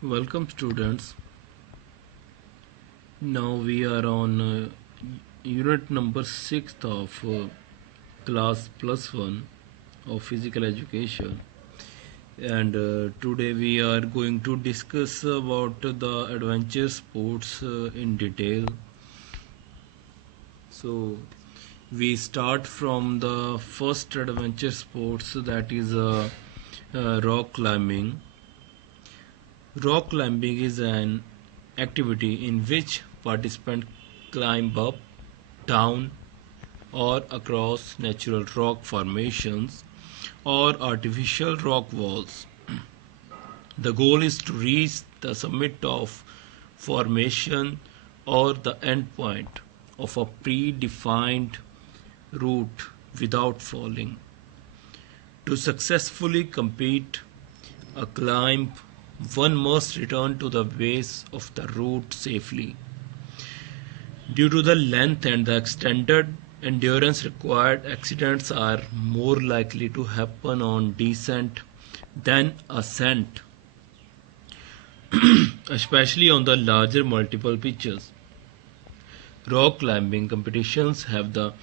Welcome students. Now we are on unit number 6 of class plus 1 of physical education, and today we are going to discuss about the adventure sports in detail. So we start from the first adventure sports, that is rock climbing. Rock climbing is an activity in which participants climb up, down, or across natural rock formations or artificial rock walls. The goal is to reach the summit of formation or the end point of a predefined route without falling. To successfully complete a climb, one must return to the base of the route safely. Due to the length and the extended endurance required, accidents are more likely to happen on descent than ascent, especially on the larger multiple pitches. Rock climbing competitions have the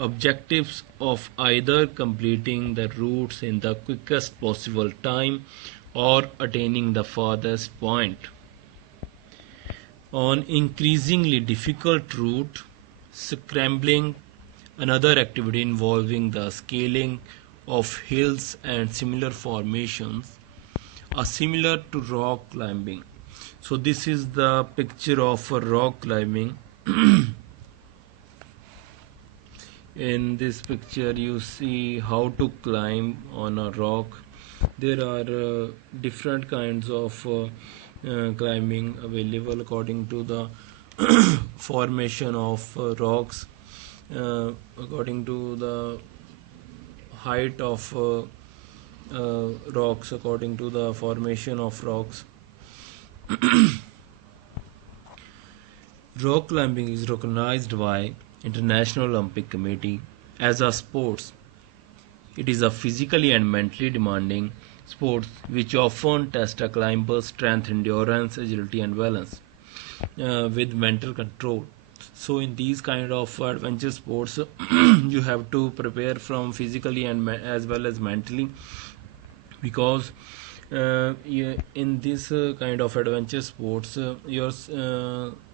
objectives of either completing the routes in the quickest possible time or attaining the farthest point. On increasingly difficult route, scrambling, another activity involving the scaling of hills and similar formations, are similar to rock climbing. So this is the picture of a rock climbing. In this picture you see how to climb on a rock. There are different kinds of climbing available according to the formation of rocks, according to the height of rocks, according to the formation of rocks. Rock climbing is recognized by International Olympic Committee as a sport. It is a physically and mentally demanding sport which often test a climber's strength, endurance, agility, and balance with mental control. So, in these kind of adventure sports, you have to prepare from physically and as well as mentally, because in this kind of adventure sports, your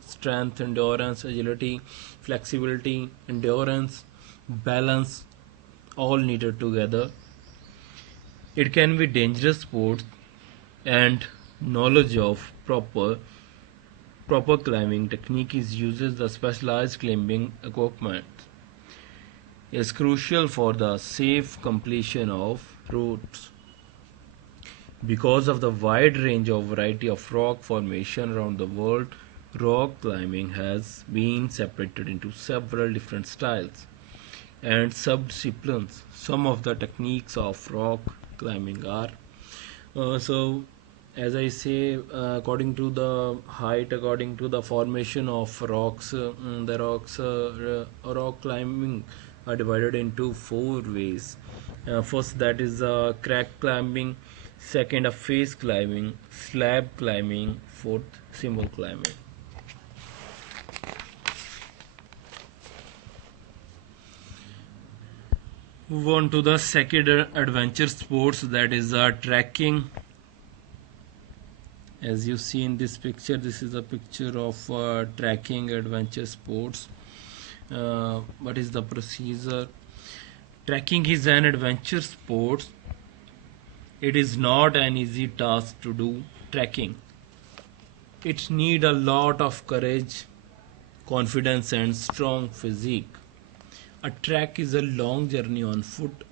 strength, endurance, agility, flexibility, endurance, balance, all needed together. It can be dangerous sports, and knowledge of proper climbing technique is uses the specialized climbing equipment is crucial for the safe completion of routes. Because of the wide range of variety of rock formation around the world, rock climbing has been separated into several different styles and subdisciplines. Some of the techniques of rock climbing are as I say, according to the height, according to the formation of rocks, the rocks rock climbing are divided into four ways. First, that is crack climbing. Second, a face climbing, slab climbing. Fourth, cymbal climbing. Move on to the second adventure sports, that is trekking. As you see in this picture, this is a picture of trekking adventure sports. What is the procedure? Trekking is an adventure sport. It is not an easy task to do trekking. It needs a lot of courage, confidence, and strong physique. A trek is a long journey on foot,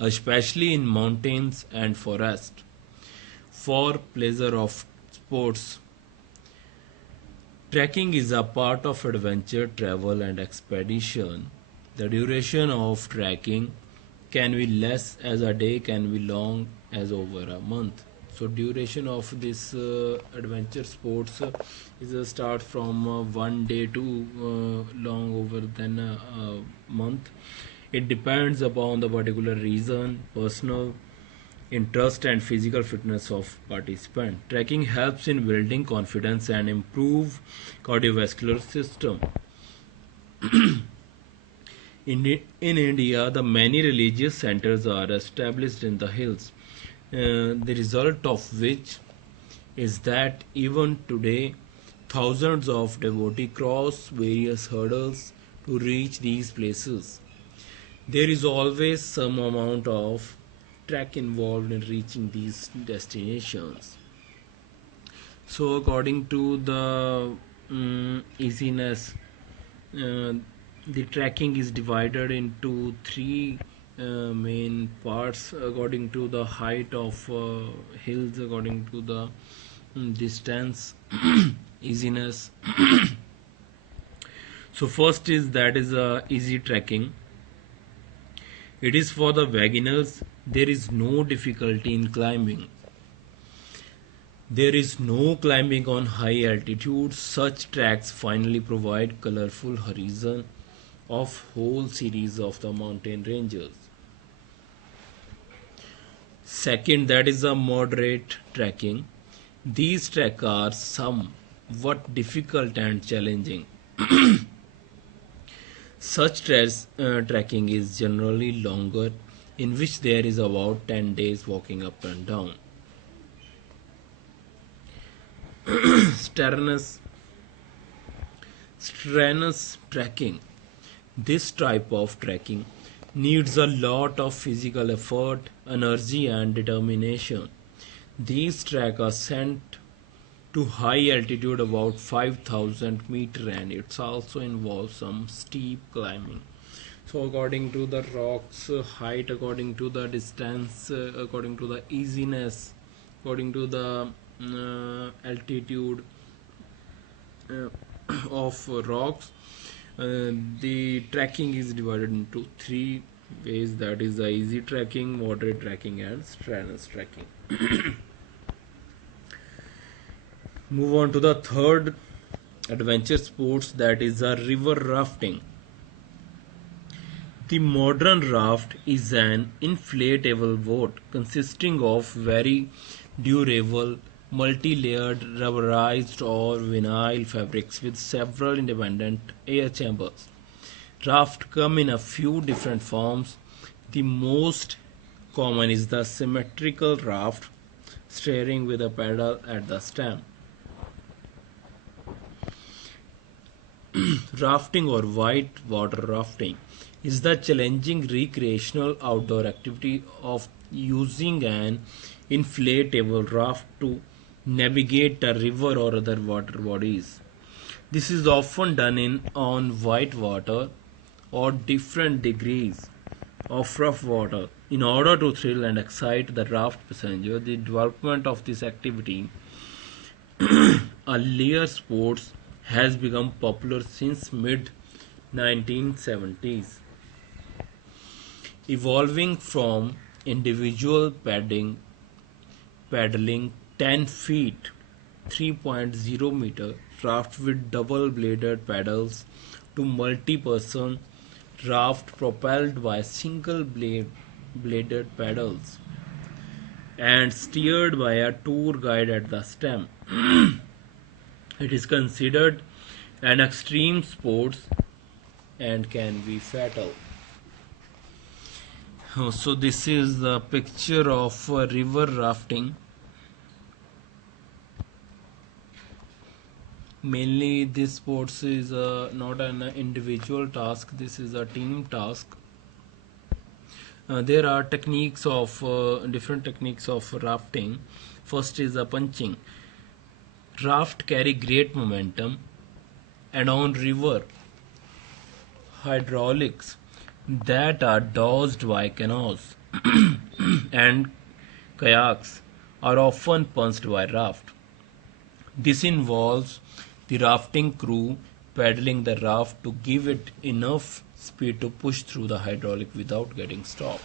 especially in mountains and forest. For pleasure of sports, trekking is a part of adventure travel and expedition. The duration of trekking can be less as a day, can be long as over a month. So duration of this adventure sports is a start from 1 day to long over than a month. It depends upon the particular reason, personal interest and physical fitness of participant. Trekking helps in building confidence and improve cardiovascular system. In India, the many religious centers are established in the hills, the result of which is that even today thousands of devotees cross various hurdles to reach these places. There is always some amount of trek involved in reaching these destinations. So, according to the easiness, uh, the trekking is divided into three main parts according to the height of hills, according to the distance, easiness. So, first is that is easy trekking. It is for the beginners. There is no difficulty in climbing. There is no climbing on high altitude. Such tracks finally provide colorful horizon of whole series of the mountain ranges. Second, that is a moderate trekking. These treks are somewhat difficult and challenging. Such trekking is generally longer, in which there is about 10 days walking up and down. Strenuous, strenuous trekking. This type of trekking needs a lot of physical effort, energy, and determination. These treks are sent to high altitude about 5000 meter, and it also involves some steep climbing. So according to the rocks height, according to the distance, according to the easiness, according to the altitude uh, of rocks, the trekking is divided into three ways, that is the easy trekking, moderate trekking, and strenuous trekking. Move on to the third adventure sports, that is a river rafting. The modern raft is an inflatable boat consisting of very durable multi-layered rubberized or vinyl fabrics with several independent air chambers. Rafts come in a few different forms. The most common is the symmetrical raft, steering with a paddle at the stem. Rafting or white water rafting is the challenging recreational outdoor activity of using an inflatable raft to navigate a river or other water bodies. This is often done on white water or different degrees of rough water. In order to thrill and excite the raft passenger, the development of this activity, a layer sports, has become popular since mid 1970s, evolving from individual paddling 10 feet 3.0 meter raft with double bladed paddles to multi-person raft propelled by single bladed paddles and steered by a tour guide at the stem. It is considered an extreme sport and can be fatal. So this is the picture of river rafting. Mainly this sports is not an individual task, this is a team task. There are techniques of different techniques of rafting. First is a punching. Raft carry great momentum, and on river hydraulics that are dosed by canoes and kayaks are often punched by raft. This involves the rafting crew paddling the raft to give it enough speed to push through the hydraulic without getting stopped.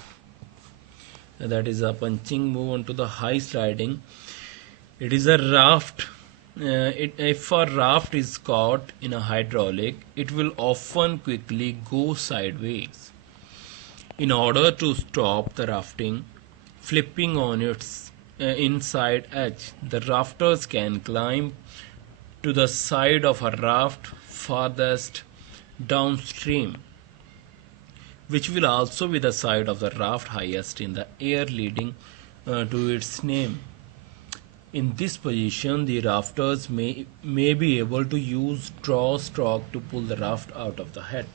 That is a punching. Move on to the high sliding. It is a raft. If a raft is caught in a hydraulic, it will often quickly go sideways. In order to stop the rafting flipping on its inside edge. The rafters can climb to the side of a raft farthest downstream, which will also be the side of the raft highest in the air, leading to its name. In this position, the rafters may be able to use draw stroke to pull the raft out of the head.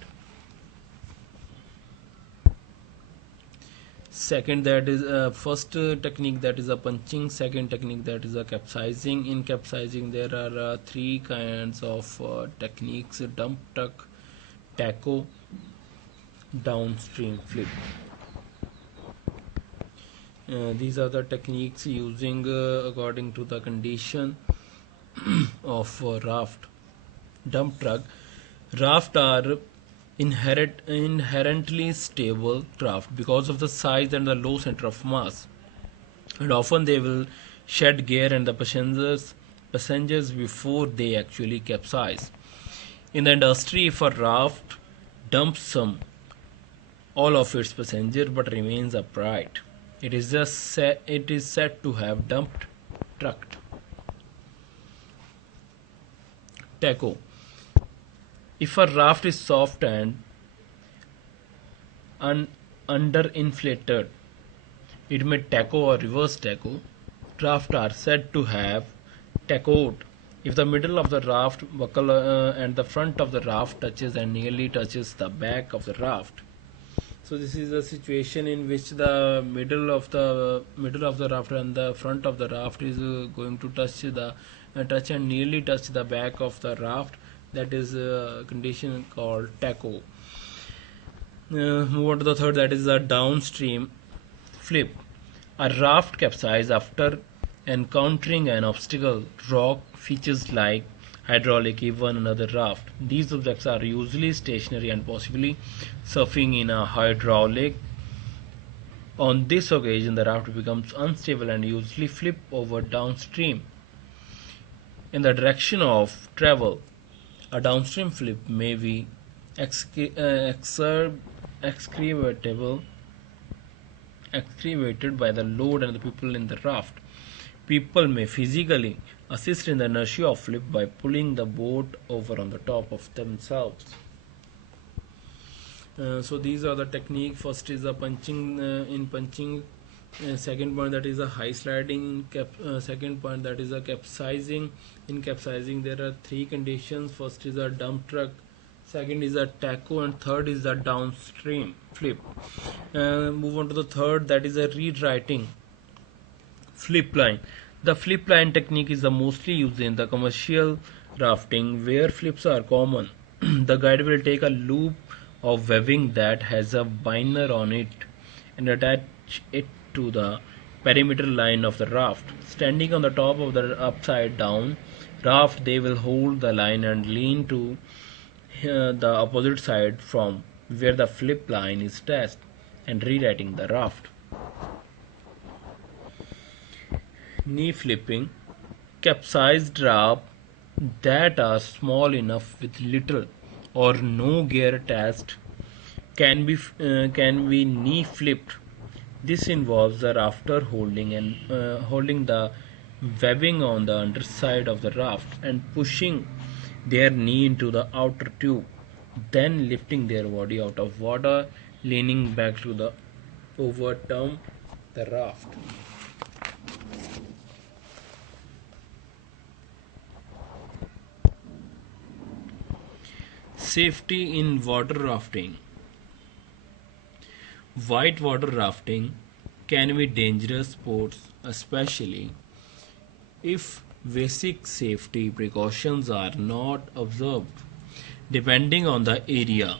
Second, that is first technique, that is a punching. Second technique, that is a capsizing. In capsizing, there are three kinds of techniques: dump, tuck, taco, downstream flip. These are the techniques using according to the condition of raft. Dump truck. Raft are inherently stable craft because of the size and the low center of mass, and often they will shed gear and the passengers before they actually capsize. In the industry, if a raft dumps all of its passenger but remains upright, it is said to have dumped trucked. Taco. If a raft is soft and underinflated, it may taco or reverse taco. Raft are said to have tacoed if the middle of the raft buckle and the front of the raft touches and nearly touches the back of the raft. So this is a situation in which the middle of the raft and the front of the raft is going to touch and nearly touch the back of the raft. That is a condition called taco. Move on to the third, that is a downstream flip. A raft capsizes after encountering an obstacle, rock, features like hydraulic, even another raft. These objects are usually stationary and possibly surfing in a hydraulic. On this occasion, the raft becomes unstable and usually flip over downstream in the direction of travel. A downstream flip may be excavated by the load and the people in the raft. People may physically assist in the inertia of flip by pulling the boat over on the top of themselves. So these are the technique. First is a punching. In punching, second point, that is a high sliding. Second point, that is a capsizing. In capsizing, there are three conditions. First is a dump truck, second is a taco, and third is a downstream flip. Move on to the third, that is a rewriting flip line. The flip line technique is the mostly used in the commercial rafting where flips are common. The guide will take a loop of webbing that has a binder on it and attach it to the perimeter line of the raft. Standing on the top of the upside down raft, they will hold the line and lean to the opposite side from where the flip line is attached and rewriting the raft. Knee flipping. Capsized rafts that are small enough with little or no gear attached can be knee flipped. This involves the rafter holding the webbing on the underside of the raft and pushing their knee into the outer tube, then lifting their body out of water, leaning back to the overturn the raft. Safety in water rafting. Whitewater rafting can be dangerous sport, especially if basic safety precautions are not observed. Depending on the area,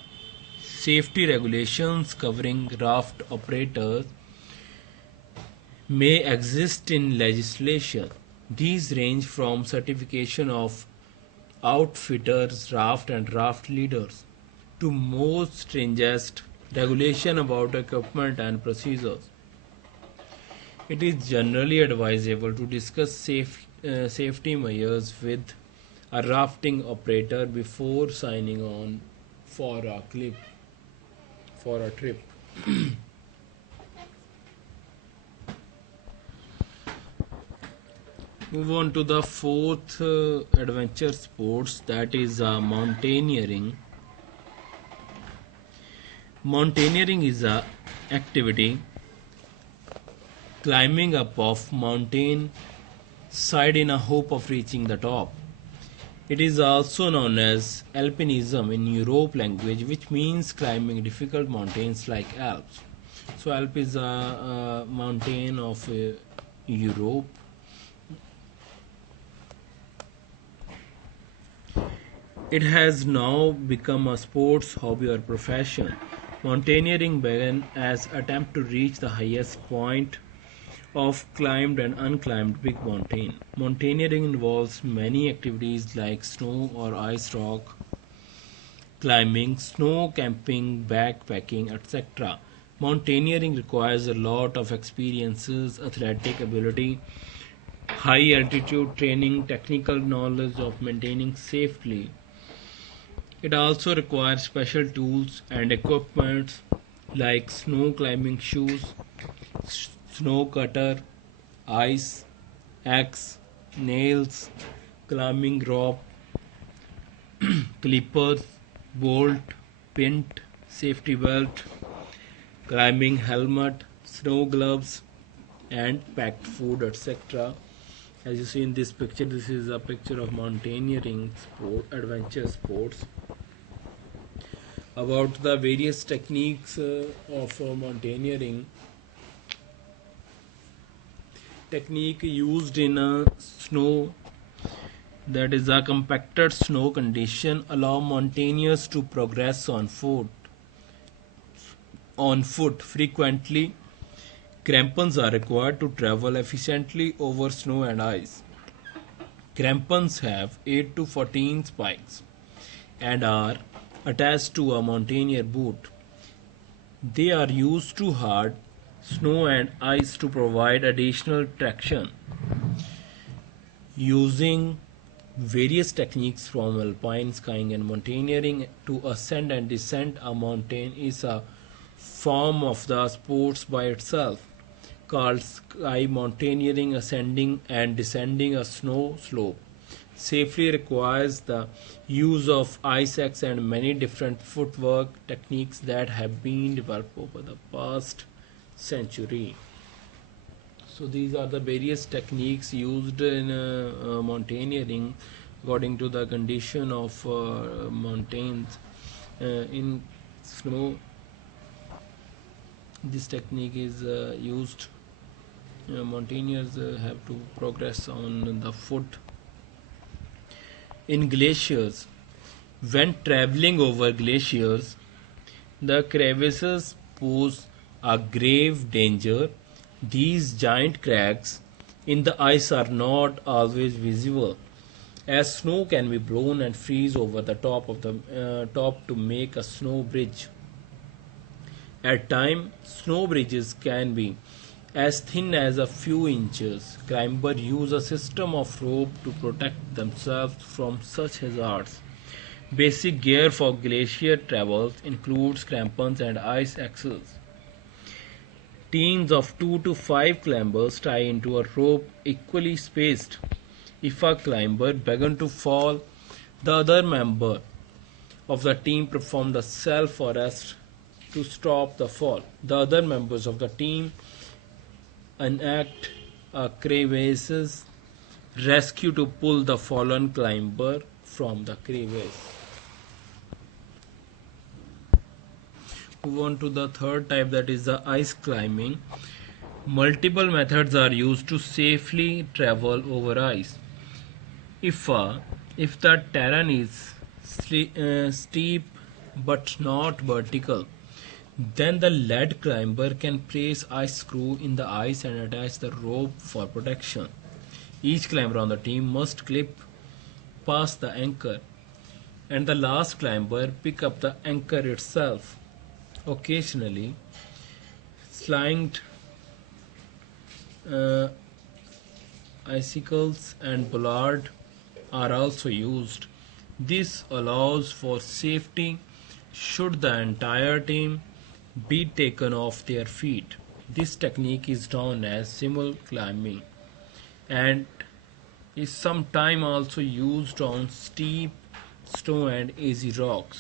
safety regulations covering raft operators may exist in legislation. These range from certification of outfitters, raft and raft leaders, to more stringent regulation about equipment and procedures. It is generally advisable to discuss safety measures with a rafting operator before signing on for a trip. Move on to the fourth adventure sports, that is mountaineering. Mountaineering is a activity climbing up of mountain side in a hope of reaching the top. It is also known as alpinism in Europe language, which means climbing difficult mountains like Alps. So Alp is a mountain of Europe. It has now become a sports hobby or profession. Mountaineering began as attempt to reach the highest point of climbed and unclimbed big mountain. Mountaineering involves many activities like snow or ice rock climbing, snow camping, backpacking, etc. Mountaineering requires a lot of experiences, athletic ability, high altitude training, technical knowledge of maintaining safely. It also requires special tools and equipment like snow climbing shoes, snow cutter, ice, axe, nails, climbing rope, clippers, bolt, pin, safety belt, climbing helmet, snow gloves, and packed food, etc. As you see in this picture, this is a picture of mountaineering sport, adventure sports. About the various techniques of mountaineering, technique used in snow, that is a compacted snow condition, allow mountaineers to progress on foot. Frequently crampons are required to travel efficiently over snow and ice. Crampons have 8 to 14 spikes and are attached to a mountaineer boot. They are used to hard snow and ice to provide additional traction. Using various techniques from alpine skiing and mountaineering to ascend and descend a mountain is a form of the sports by itself, called sky mountaineering. Ascending and descending a snow slope safely requires the use of ice axe and many different footwork techniques that have been developed over the past century. So these are the various techniques used in mountaineering according to the condition of mountains in snow. This technique is used. Mountaineers have to progress on the foot. In glaciers, when traveling over glaciers, the crevasses pose a grave danger. These giant cracks in the ice are not always visible, as snow can be blown and freeze over the top to make a snow bridge. At times, snow bridges can be as thin as a few inches. Climbers use a system of rope to protect themselves from such hazards. Basic gear for glacier travels includes crampons and ice axes. Teams of 2 to 5 climbers tie into a rope equally spaced. If a climber begins to fall, the other member of the team perform the self-arrest to stop the fall. The other members of the team enact a crevasse rescue to pull the fallen climber from the crevasse. Move on to the third type, that is the ice climbing. Multiple methods are used to safely travel over ice. If the terrain is steep but not vertical, then the lead climber can place ice screw in the ice and attach the rope for protection. Each climber on the team must clip past the anchor, and the last climber pick up the anchor itself. Occasionally, slinged icicles and bollard are also used. This allows for safety should the entire team be taken off their feet. This technique is known as simul climbing, and is sometimes also used on steep stone and easy rocks.